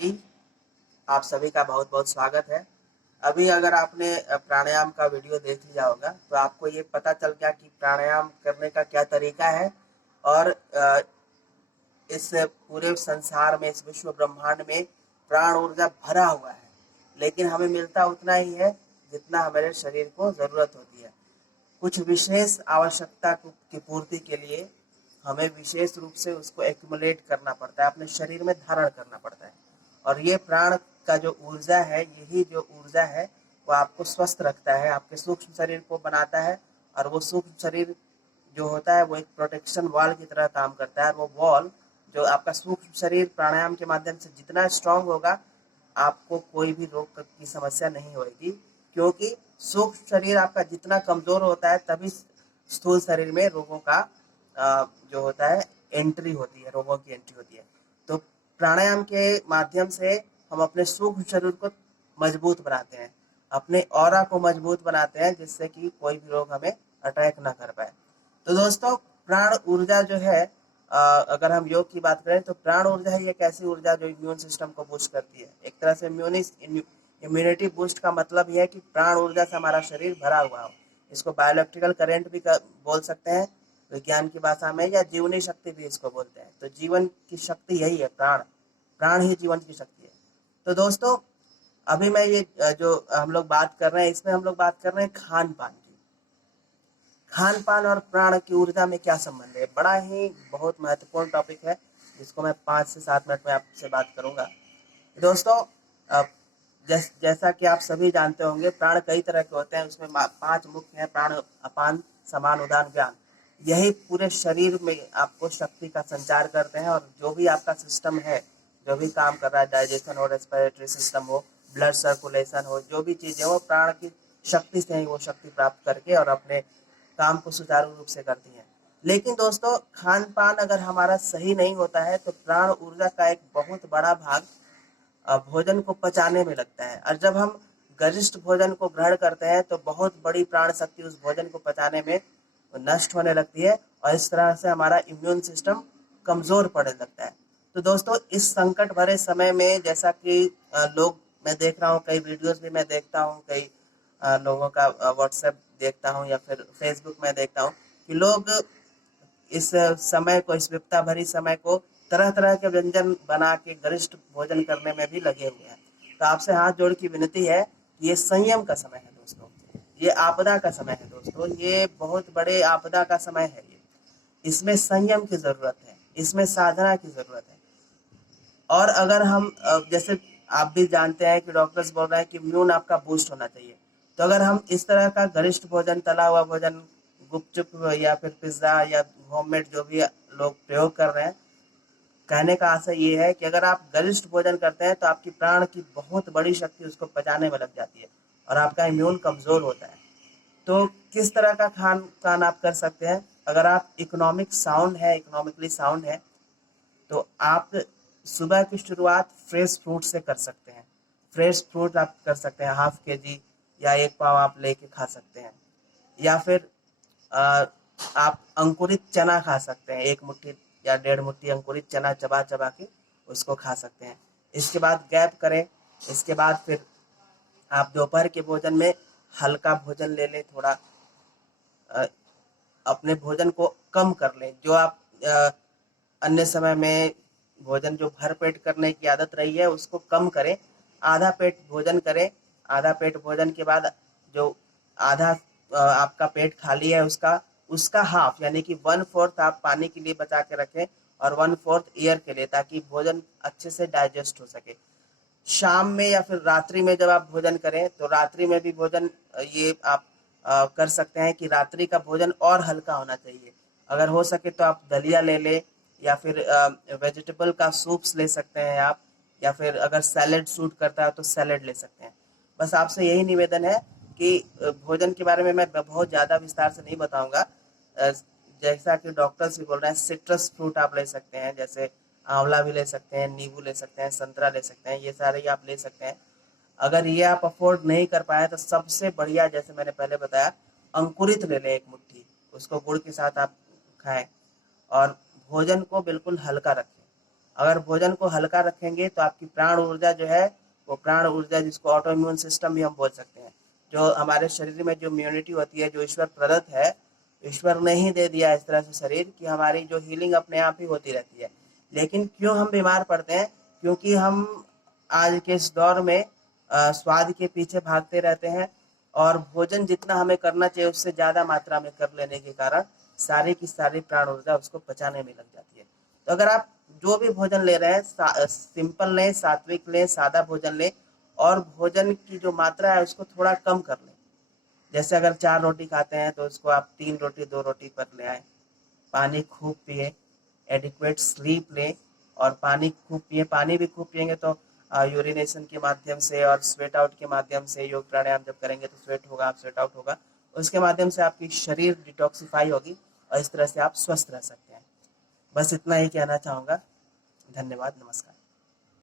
जी, आप सभी का बहुत बहुत स्वागत है। अभी अगर आपने प्राणायाम का वीडियो देख लिया होगा तो आपको ये पता चल गया कि प्राणायाम करने का क्या तरीका है और इस पूरे संसार में, इस विश्व ब्रह्मांड में प्राण ऊर्जा भरा हुआ है, लेकिन हमें मिलता उतना ही है जितना हमारे शरीर को ज़रूरत होती है। कुछ विशेष आवश्यकता की पूर्ति के लिए हमें विशेष रूप से उसको एक्युमुलेट करना पड़ता है, अपने शरीर में धारण करना पड़ता है। और ये प्राण का जो ऊर्जा है, यही जो ऊर्जा है वो आपको स्वस्थ रखता है, आपके सूक्ष्म शरीर को बनाता है। और वो सूक्ष्म शरीर जो होता है वो एक प्रोटेक्शन वॉल की तरह काम करता है। वो वॉल जो आपका सूक्ष्म शरीर प्राणायाम के माध्यम से जितना स्ट्रांग होगा, आपको कोई भी रोग की समस्या नहीं होगी, क्योंकि सूक्ष्म शरीर आपका जितना कमजोर होता है तभी स्थूल शरीर में रोगों का जो होता है एंट्री होती है, रोगों की एंट्री होती है। तो प्राणायाम के माध्यम से हम अपने सूक्ष्म शरीर को मजबूत बनाते हैं, अपने ऑरा को मजबूत बनाते हैं, जिससे कि कोई भी रोग हमें अटैक ना कर पाए। तो दोस्तों, प्राण ऊर्जा जो है, अगर हम योग की बात करें तो प्राण ऊर्जा है एक ऐसी ऊर्जा जो इम्यून सिस्टम को बूस्ट करती है। एक तरह से इम्यूनिटी बूस्ट का मतलब यह है कि प्राण ऊर्जा से हमारा शरीर भरा हुआ हो। इसको बायोइलेक्ट्रिकल करेंट भी बोल सकते हैं विज्ञान की भाषा में, या जीवनी शक्ति भी इसको बोलते हैं। तो जीवन की शक्ति यही है, प्राण। प्राण ही जीवन की शक्ति है। तो दोस्तों, अभी मैं ये जो हम लोग बात कर रहे हैं, इसमें हम लोग बात कर रहे हैं खान पान की। खान पान और प्राण की ऊर्जा में क्या संबंध है, बड़ा ही बहुत महत्वपूर्ण टॉपिक है, जिसको मैं 5 से 7 मिनट में आपसे बात करूंगा। दोस्तों, जैसा कि आप सभी जानते होंगे, प्राण कई तरह के होते हैं। उसमें 5 मुख्य हैं: प्राण, अपान, समान, उदान, व्यान। यही पूरे शरीर में आपको शक्ति का संचार करते हैं, और जो भी आपका सिस्टम है, जो भी काम कर रहा है, डाइजेशन हो, रेस्पिरेटरी सिस्टम हो, ब्लड सर्कुलेशन हो, जो भी चीजें हो, प्राण की शक्ति से ही वो शक्ति प्राप्त करके और अपने काम को सुचारू रूप से करती हैं। लेकिन दोस्तों, खान पान अगर हमारा सही नहीं होता है तो प्राण ऊर्जा का एक बहुत बड़ा भाग भोजन को पचाने में लगता है। और जब हम गरिष्ठ भोजन को ग्रहण करते हैं तो बहुत बड़ी प्राण शक्ति उस भोजन को पचाने में नष्ट होने लगती है, और इस तरह से हमारा इम्यून सिस्टम कमजोर पड़ने लगता है। तो दोस्तों, इस संकट भरे समय में, जैसा कि लोग, मैं देख रहा हूँ, कई वीडियोस भी मैं देखता हूँ, कई लोगों का व्हाट्सएप देखता हूँ या फिर फेसबुक में देखता हूँ कि लोग इस समय को, इस विपदा भरी समय को तरह तरह के व्यंजन बना के गरिष्ठ भोजन करने में भी लगे हुए हैं। तो आपसे हाथ जोड़ की विनती है कि ये संयम का समय है दोस्तों, ये आपदा का समय है दोस्तों, ये बहुत बड़े आपदा का समय है। ये, इसमें संयम की जरूरत है, इसमें साधना की जरूरत है। और अगर हम जैसे आप भी जानते हैं कि डॉक्टर्स बोल रहे हैं कि इम्यून आपका बूस्ट होना चाहिए, तो अगर हम इस तरह का गरिष्ठ भोजन, तला हुआ भोजन, गुपचुप या फिर पिज्जा या होममेड जो भी लोग प्रयोग कर रहे हैं, कहने का आशय ये है कि अगर आप गरिष्ठ भोजन करते हैं तो आपकी प्राण की बहुत बड़ी शक्ति उसको पचाने में लग जाती है, और आपका इम्यून कमजोर होता है। तो किस तरह का खान पान आप कर सकते हैं? अगर आप इकोनॉमिकली साउंड है, तो आप सुबह की शुरुआत फ्रेश फ्रूट से कर सकते हैं। फ्रेश फ्रूट आप कर सकते हैं, हाफ के जी या 1 पाव आप लेके खा सकते हैं। या फिर अ, आप अंकुरित चना खा सकते हैं, 1 मुट्ठी या 1.5 मुट्ठी अंकुरित चना चबा चबा के उसको खा सकते हैं। इसके बाद गैप करें। इसके बाद फिर आप दोपहर के भोजन में हल्का भोजन ले लें, थोड़ा अ, अपने भोजन को कम कर लें। जो आप अन्य समय में भोजन जो भर पेट करने की आदत रही है, उसको कम करें। आधा पेट भोजन करें। आधा पेट भोजन के बाद जो आधा आपका पेट खाली है, उसका उसका हाफ, यानी कि 1/4 आप पानी के लिए बचा के रखें, और 1/4 एयर के लिए, ताकि भोजन अच्छे से डाइजेस्ट हो सके। शाम में या फिर रात्रि में जब आप भोजन करें, तो रात्रि में भी भोजन ये आप कर सकते हैं कि रात्रि का भोजन और हल्का होना चाहिए। अगर हो सके तो आप दलिया ले लें, या फिर वेजिटेबल का सूप्स ले सकते हैं आप, या फिर अगर सैलेड सूट करता है तो सैलेड ले सकते हैं। बस आपसे यही निवेदन है कि भोजन के बारे में मैं बहुत ज़्यादा विस्तार से नहीं बताऊंगा। अ, जैसा कि डॉक्टर्स भी बोल रहे हैं, सिट्रस फ्रूट आप ले सकते हैं, जैसे आंवला भी ले सकते हैं, नींबू ले सकते हैं, संतरा ले सकते हैं, ये सारे ही आप ले सकते हैं। अगर ये आप अफोर्ड नहीं कर पाए तो सबसे बढ़िया, जैसे मैंने पहले बताया, अंकुरित ले लें 1 मुट्ठी, उसको गुड़ के साथ आप खाएं, और भोजन को बिल्कुल हल्का रखें। अगर भोजन को हल्का रखेंगे तो आपकी प्राण ऊर्जा जो है, वो प्राण ऊर्जा जिसको ऑटो इम्यून सिस्टम भी हम बोल सकते हैं, जो हमारे शरीर में जो इम्यूनिटी होती है, जो ईश्वर प्रदत्त है, ईश्वर ने ही दे दिया इस तरह से शरीर कि हमारी जो हीलिंग अपने आप ही होती रहती है। लेकिन क्यों हम बीमार पड़ते हैं? क्योंकि हम आज के इस दौर में स्वाद के पीछे भागते रहते हैं, और भोजन जितना हमें करना चाहिए उससे ज़्यादा मात्रा में कर लेने के कारण सारी की सारी प्राण ऊर्जा उसको पचाने में लग जाती है। तो अगर आप जो भी भोजन ले रहे हैं, सिंपल लें, सात्विक लें, सादा भोजन लें, और भोजन की जो मात्रा है उसको थोड़ा कम कर लें। जैसे अगर 4 रोटी खाते हैं तो उसको आप 3 रोटी 2 रोटी पर ले आए। पानी खूब पिए, एडिक्वेट स्लीप लें, और पानी खूब पिए। पानी भी खूब पिएंगे तो यूरिनेशन के माध्यम से और स्वेट आउट के माध्यम से, योग प्राणायाम जब करेंगे तो स्वेट होगा, स्वेट आउट होगा, उसके माध्यम से आपकी शरीर डिटॉक्सिफाई होगी, और इस तरह से आप स्वस्थ रह सकते हैं। बस इतना ही कहना चाहूँगा। धन्यवाद, नमस्कार।